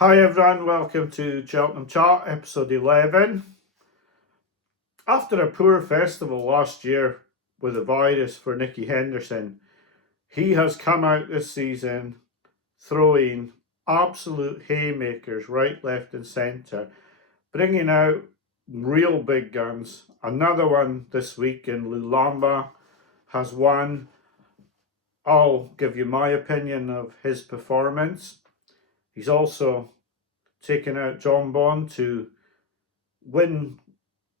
Hi everyone, welcome to Cheltenham Chart, episode 11. After a poor festival last year with the virus for Nicky Henderson, he has come out this season throwing absolute haymakers right, left and centre, bringing out real big guns. Another one this week in Lamba has won. I'll give you my opinion of his performance. He's also taken out Jonbon to win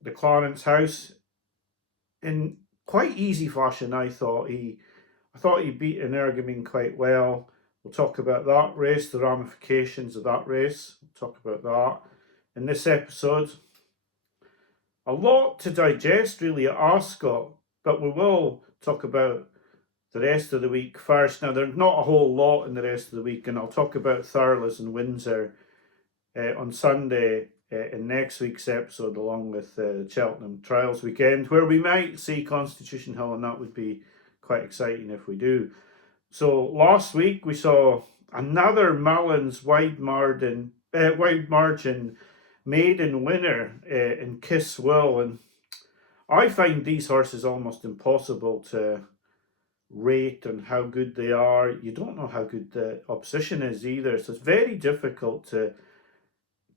the Clarence House in quite easy fashion. I thought he beat Energumene quite well. We'll talk about that race, the ramifications of that race. We'll talk about that in this episode. A lot to digest really at Ascot, but we will talk about the rest of the week first. Now, there's not a whole lot in the rest of the week, and I'll talk about Thurles and Windsor on Sunday in next week's episode, along with the Cheltenham Trials weekend, where we might see Constitution Hill, and that would be quite exciting if we do. So last week we saw another Mullins wide margin maiden winner in Kiss Will, and I find these horses almost impossible to rate on how good they are. You don't know how good the opposition is either, so it's very difficult to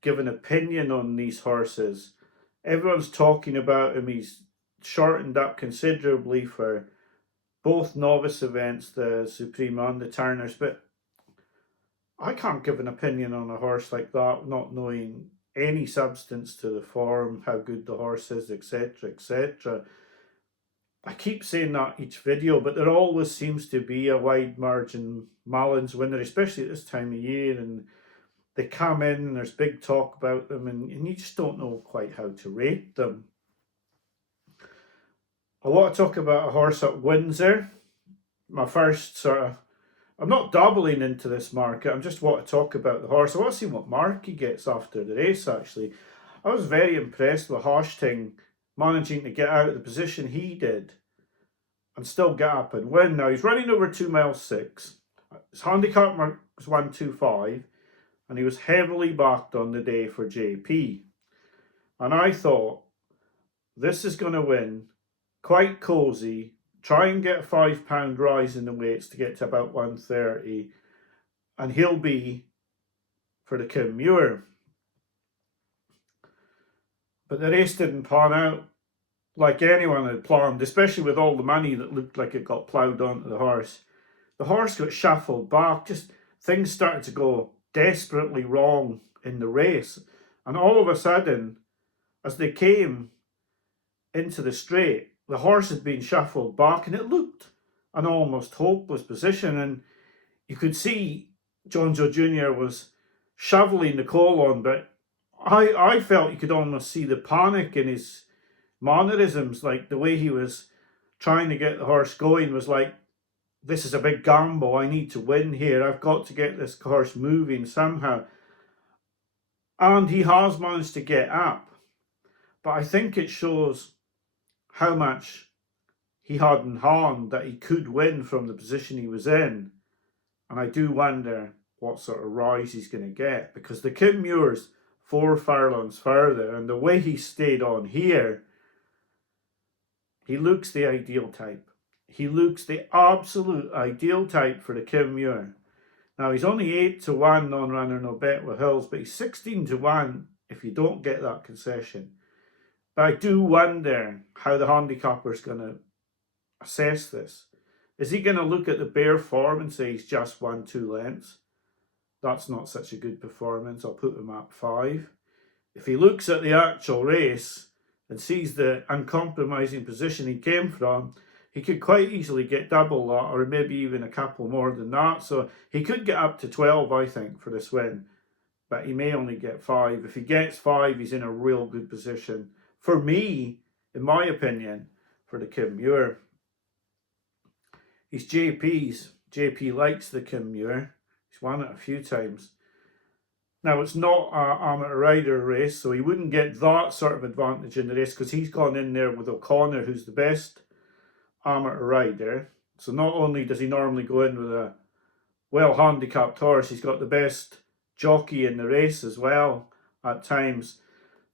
give an opinion on these horses. Everyone's talking about him. He's shortened up considerably for both novice events, the Supreme and the Turners, but I can't give an opinion on a horse like that, not knowing any substance to the form, how good the horse is, etc., etc. I keep saying that each video, but there always seems to be a wide margin Mullins winner, especially at this time of year, and they come in and there's big talk about them, and you just don't know quite how to rate them. I want to talk about a horse at Windsor. My first I'm not doubling into this market, I just want to talk about the horse. I want to see what mark he gets after the race, actually. I was very impressed with Hosting managing to get out of the position he did and still get up and win. Now, he's running over 2 miles 6. His handicap mark was 125. And he was heavily backed on the day for JP. And I thought, this is going to win quite cosy, try and get a £5 rise in the weights to get to about 130, and he'll be for the Kim Muir. But the race didn't pan out like anyone had planned, especially with all the money that looked like it got ploughed onto the horse. The horse got shuffled back, just things started to go desperately wrong in the race, and all of a sudden, as they came into the straight, the horse had been shuffled back and it looked an almost hopeless position, and you could see John Joe Jr. was shoveling the coal on, but I felt you could almost see the panic in his mannerisms, like the way he was trying to get the horse going was like, this is a big gamble. I need to win here. I've got to get this horse moving somehow. And he has managed to get up. But I think it shows how much he had in hand, that he could win from the position he was in. And I do wonder what sort of rise he's going to get, because the Kim Muir's 4 furlongs further, and the way he stayed on here, he looks the ideal type. He looks the absolute ideal type for the Kim Muir. Now, he's only 8-1 non-runner, no bet with Hills, but he's 16-1 if you don't get that concession. But I do wonder how the handicapper's going to assess this. Is he going to look at the bare form and say he's just won 2 lengths? That's not such a good performance. I'll put him at 5. If he looks at the actual race and sees the uncompromising position he came from, he could quite easily get double that, or maybe even a couple more than that. So he could get up to 12, I think, for this win. But he may only get 5. If he gets 5, he's in a real good position. For me, in my opinion, for the Kim Muir. He's JP's. JP likes the Kim Muir. He's won it a few times. Now, it's not an amateur rider race, so he wouldn't get that sort of advantage in the race, because he's gone in there with O'Connor, who's the best amateur rider. So not only does he normally go in with a well handicapped horse, he's got the best jockey in the race as well at times.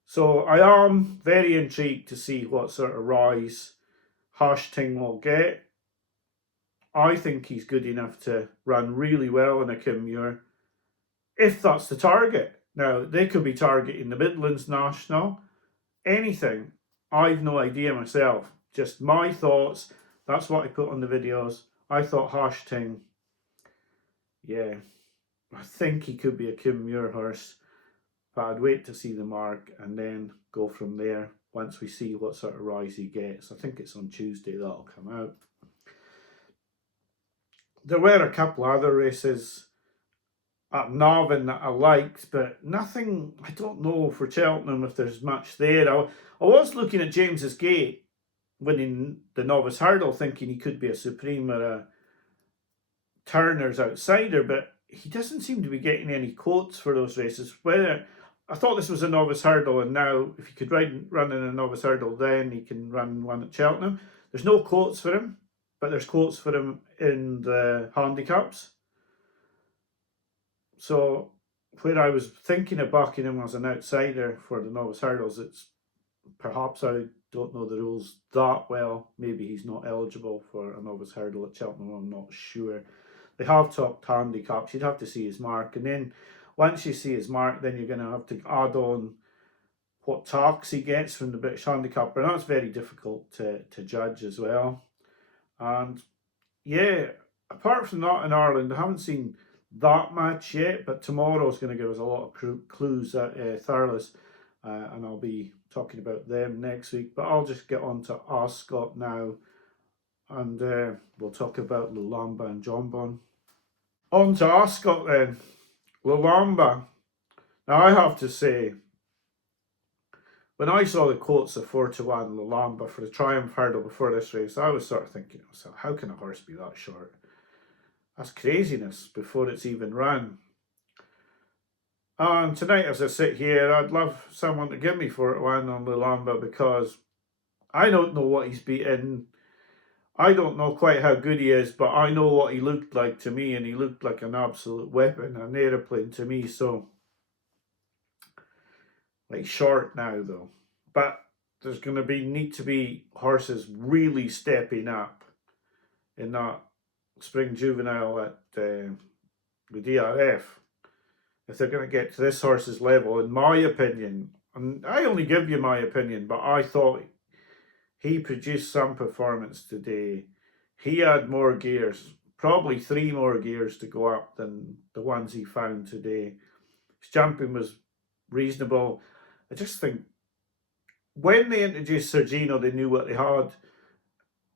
So I am very intrigued to see what sort of rise Ting will get. I think he's good enough to run really well in a Kimmuir, if that's the target. Now, they could be targeting the Midlands National, anything. I've no idea myself. Just my thoughts. That's what I put on the videos. I thought Ting, yeah, I think he could be a Kimmuir horse. But I'd wait to see the mark and then go from there once we see what sort of rise he gets. I think it's on Tuesday that'll come out. There were a couple other races at Navan that I liked, but nothing, I don't know for Cheltenham if there's much there. I was looking at James's Gate winning the novice hurdle, thinking he could be a Supreme or a Turner's outsider, but he doesn't seem to be getting any quotes for those races. Whether I thought this was a novice hurdle, and now if he could run in a novice hurdle, then he can run one at Cheltenham. There's no quotes for him, but there's quotes for him in the handicaps. So where I was thinking of backing him as an outsider for the novice hurdles, it's perhaps I don't know the rules that well. Maybe he's not eligible for a novice hurdle at Cheltenham. I'm not sure. They have talked handicaps. You'd have to see his mark, and then once you see his mark, then you're going to have to add on what tax he gets from the British handicapper, and that's very difficult to judge as well. And yeah, apart from that in Ireland, I haven't seen that much yet, but tomorrow's going to give us a lot of clues at Thurles, and I'll be talking about them next week. But I'll just get on to Ascot now, and we'll talk about Lamba and Jonbon. On to Ascot then. Lamba. Now I have to say, when I saw the quotes of 4-1 Lamba for the Triumph Hurdle before this race, I was sort of thinking, so how can a horse be that short? That's craziness before it's even run. And tonight, as I sit here, I'd love someone to give me 4-1 on Lamba, because I don't know what he's beaten. I don't know quite how good he is, but I know what he looked like to me, and he looked like an absolute weapon, an aeroplane to me. So, like, short now though. But there's going to need to be horses really stepping up in that spring juvenile at the DRF if they're going to get to this horse's level, in my opinion. And I only give you my opinion, but I thought he produced some performance today. He had more gears, probably 3 more gears to go up than the ones he found today. His jumping was reasonable. I just think when they introduced Sergino, they knew what they had.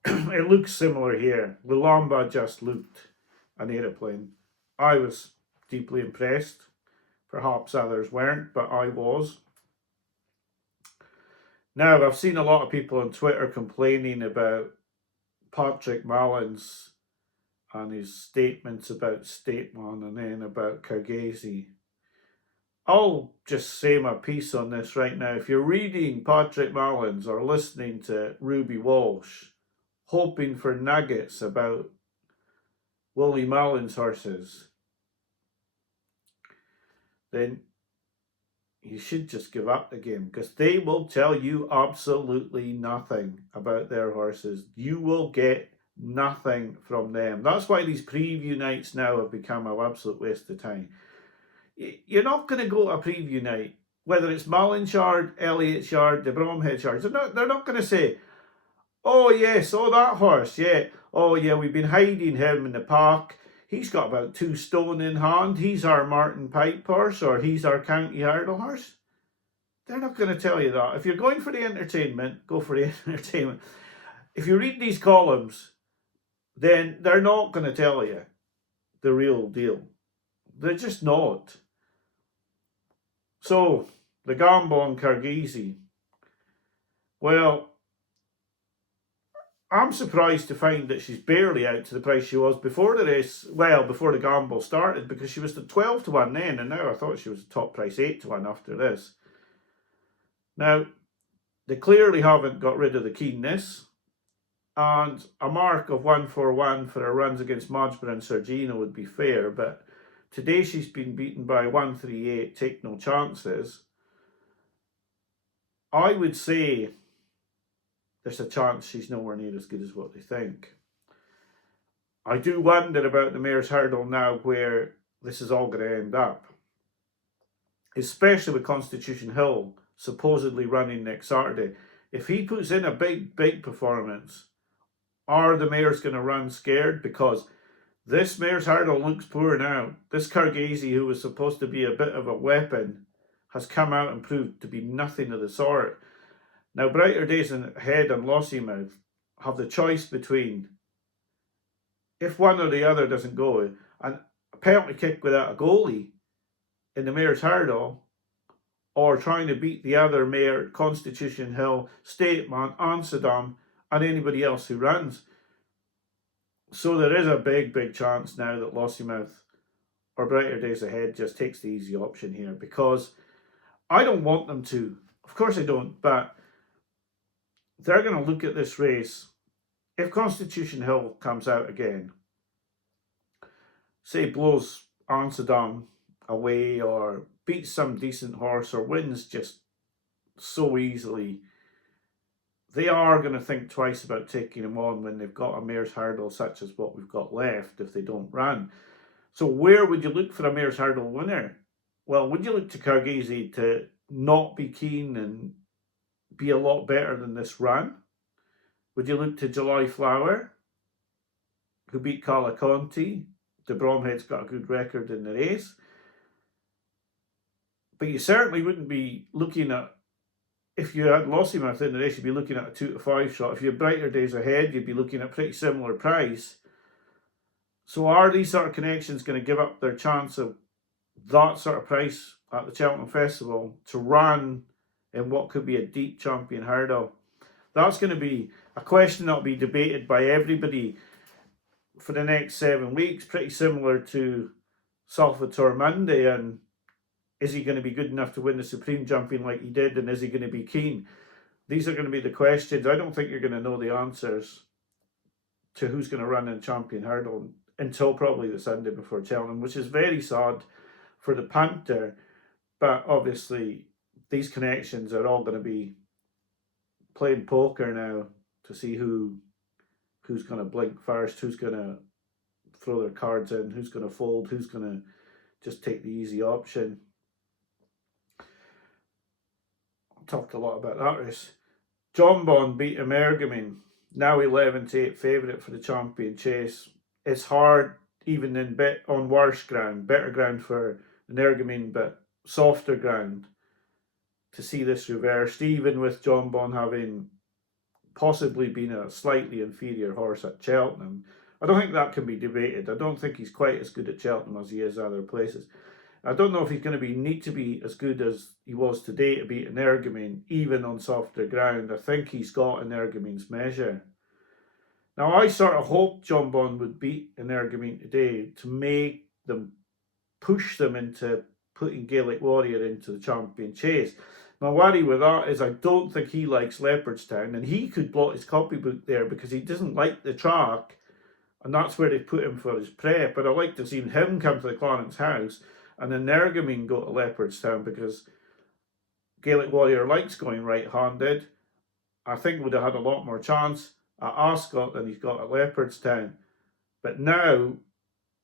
It looks similar here. Lamba just looked an aeroplane. I was deeply impressed. Perhaps others weren't, but I was. Now, I've seen a lot of people on Twitter complaining about Patrick Mullins and his statements about Stateman and then about Kyrgyzstan. I'll just say my piece on this right now. If you're reading Patrick Mullins or listening to Ruby Walsh, hoping for nuggets about Willie Mullins horses, then you should just give up the game, because they will tell you absolutely nothing about their horses. You will get nothing from them. That's why these preview nights now have become an absolute waste of time. You're not going to go to a preview night, whether it's Mullins Yard, Elliott's Yard, the Bromhead Yard. They're not going to say, oh yes, oh that horse, yeah, oh yeah, we've been hiding him in the park. He's got about 2 stone in hand. He's our Martin Pipe horse, or he's our County Hurdle horse. They're not going to tell you that. If you're going for the entertainment, go for the entertainment. If you read these columns, then they're not going to tell you the real deal. They're just not. So, the Jonbon Kyrgyzstan. Well, I'm surprised to find that she's barely out to the price she was before the race, well, before the gamble started, because she was the 12-1 then, and now I thought she was the top price 8-1 after this. Now, they clearly haven't got rid of the keenness, and a mark of 141 for her runs against Modgeborough and Sergino would be fair, but Today she's been beaten by 138, Take No Chances. I would say there's a chance she's nowhere near as good as what they think. I do wonder about the Mayor's Hurdle now, where this is all going to end up, especially with Constitution Hill supposedly running next Saturday. If he puts in a big performance, are the Mayor's going to run scared? Because this Mayor's Hurdle looks poor now. This Kyrgyz, who was supposed to be a bit of a weapon, has come out and proved to be nothing of the sort. Now, Brighter Days Ahead and Lossiemouth have the choice between, if one or the other doesn't go, a penalty kick without a goalie in the Mayor's Hurdle, or trying to beat the other Mayor, Constitution Hill, Statement, Amsterdam, and anybody else who runs. So there is a big chance now that Lossiemouth or Brighter Days Ahead just takes the easy option here, because I don't want them to. Of course I don't, but they're going to look at this race. If Constitution Hill comes out again, say blows Amsterdam away or beats some decent horse or wins just so easily, they are going to think twice about taking him on when they've got a Mayor's Hurdle such as what we've got left if they don't run. So where would you look for a Mayor's Hurdle winner? Well, would you look to Kyrgyz to not be keen and be a lot better than this run? Would you look to July Flower, who beat Carla Conti? De Bromhead's got a good record in the race. But you certainly wouldn't be looking at, if you had Lossiemouth in the race, you'd be looking at a 2 to 5 shot. If you had Brighter Days Ahead, you'd be looking at pretty similar price. So are these sort of connections going to give up their chance of that sort of price at the Cheltenham Festival to run in what could be a deep champion hurdle? That's going to be a question that will be debated by everybody for the next 7 weeks, pretty similar to Salvatore Monday. And is he going to be good enough to win the Supreme Jumping like he did? And is he going to be keen? These are going to be the questions. I don't think you're going to know the answers to who's going to run in Champion Hurdle until probably the Sunday before Cheltenham, which is very sad for the punter. But obviously, these connections are all going to be playing poker now to see who's going to blink first, who's going to throw their cards in, who's going to fold, who's going to just take the easy option. I talked a lot about that race. Jonbon beat Energumene, now 11 to 8 favourite for the Champion Chase. It's hard, even in on worse ground, better ground for Energumene, but softer ground, to see this reversed, even with Jonbon having possibly been a slightly inferior horse at Cheltenham. I don't think that can be debated. I don't think he's quite as good at Cheltenham as he is other places. I don't know if he's going to need to be as good as he was today to beat Energumene, even on softer ground. I think he's got Energumene's measure. Now, I sort of hoped Jonbon would beat Energumene today to make them, push them into putting Gaelic Warrior into the Champion Chase. My worry with that is I don't think he likes Leopardstown, and he could blot his copybook there because he doesn't like the track, and that's where they put him for his prep. But I'd like to have seen him come to the Clarence House and then Energumene go to Leopardstown, because Gaelic Warrior likes going right-handed. I think would have had a lot more chance at Ascot than he's got at Leopardstown. But now,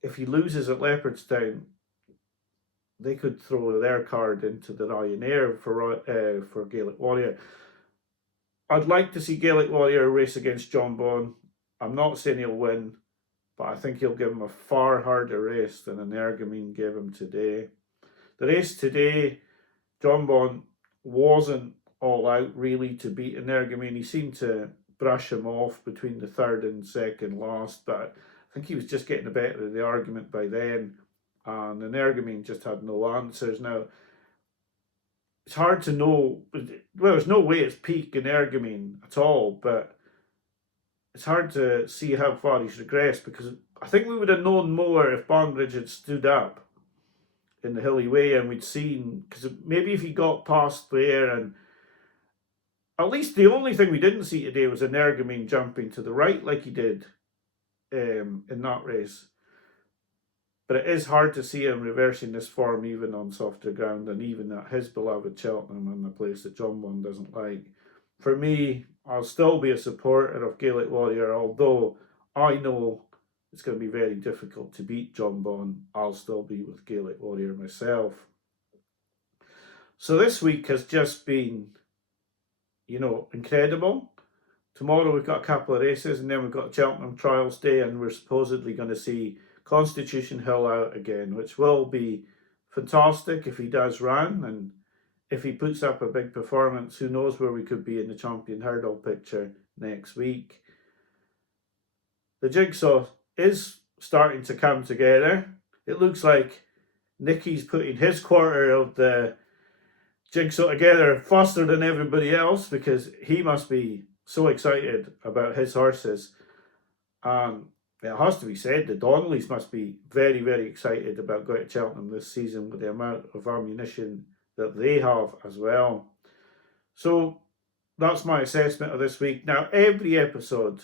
if he loses at Leopardstown, they could throw their card into the Ryanair for Gaelic Warrior. I'd like to see Gaelic Warrior race against Jonbon. I'm not saying he'll win, but I think he'll give him a far harder race than Energumene gave him today. The race today, Jonbon wasn't all out really to beat Energumene. He seemed to brush him off between the third and second last, but I think he was just getting the better of the argument by then, and Energumene just had no answers. Now, it's hard to know, well, there's no way it's peak Energumene at all, but it's hard to see how far he's regressed, because I think we would have known more if Banbridge had stood up in the Hilly Way and we'd seen, because maybe if he got past there, and at least the only thing we didn't see today was Energumene jumping to the right like he did in that race. But it is hard to see him reversing this form even on softer ground and even at his beloved Cheltenham, and a place that Jonbon doesn't like. For me, I'll still be a supporter of Gaelic Warrior, although I know it's going to be very difficult to beat Jonbon. I'll still be with Gaelic Warrior myself. So this week has just been, incredible. Tomorrow we've got a couple of races, and then we've got Cheltenham Trials Day, and we're supposedly going to see Constitution Hill out again, which will be fantastic if he does run, and if he puts up a big performance, who knows where we could be in the champion hurdle picture next week. The jigsaw is starting to come together. It looks like Nicky's putting his quarter of the jigsaw together faster than everybody else, because he must be so excited about his horses. It has to be said, the Donnellys must be very, very excited about going to Cheltenham this season with the amount of ammunition that they have as well. So that's my assessment of this week. Now, every episode,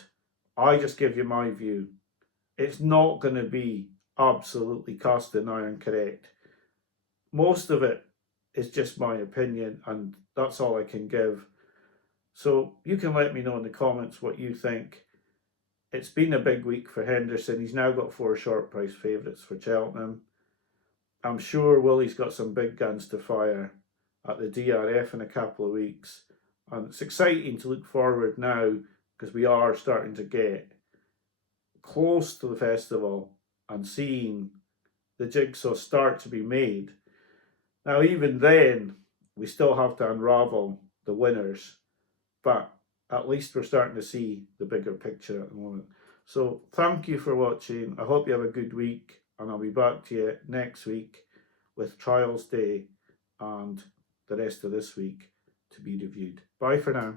I just give you my view. It's not going to be absolutely cast in iron correct. Most of it is just my opinion, and that's all I can give. So you can let me know in the comments what you think. It's been a big week for Henderson. He's now got 4 short price favourites for Cheltenham. I'm sure Willie's got some big guns to fire at the DRF in a couple of weeks. And it's exciting to look forward now, because we are starting to get close to the festival and seeing the jigsaw start to be made. Now, even then, we still have to unravel the winners, but at least we're starting to see the bigger picture at the moment. So thank you for watching. I hope you have a good week, and I'll be back to you next week with Trials Day and the rest of this week to be reviewed. Bye for now.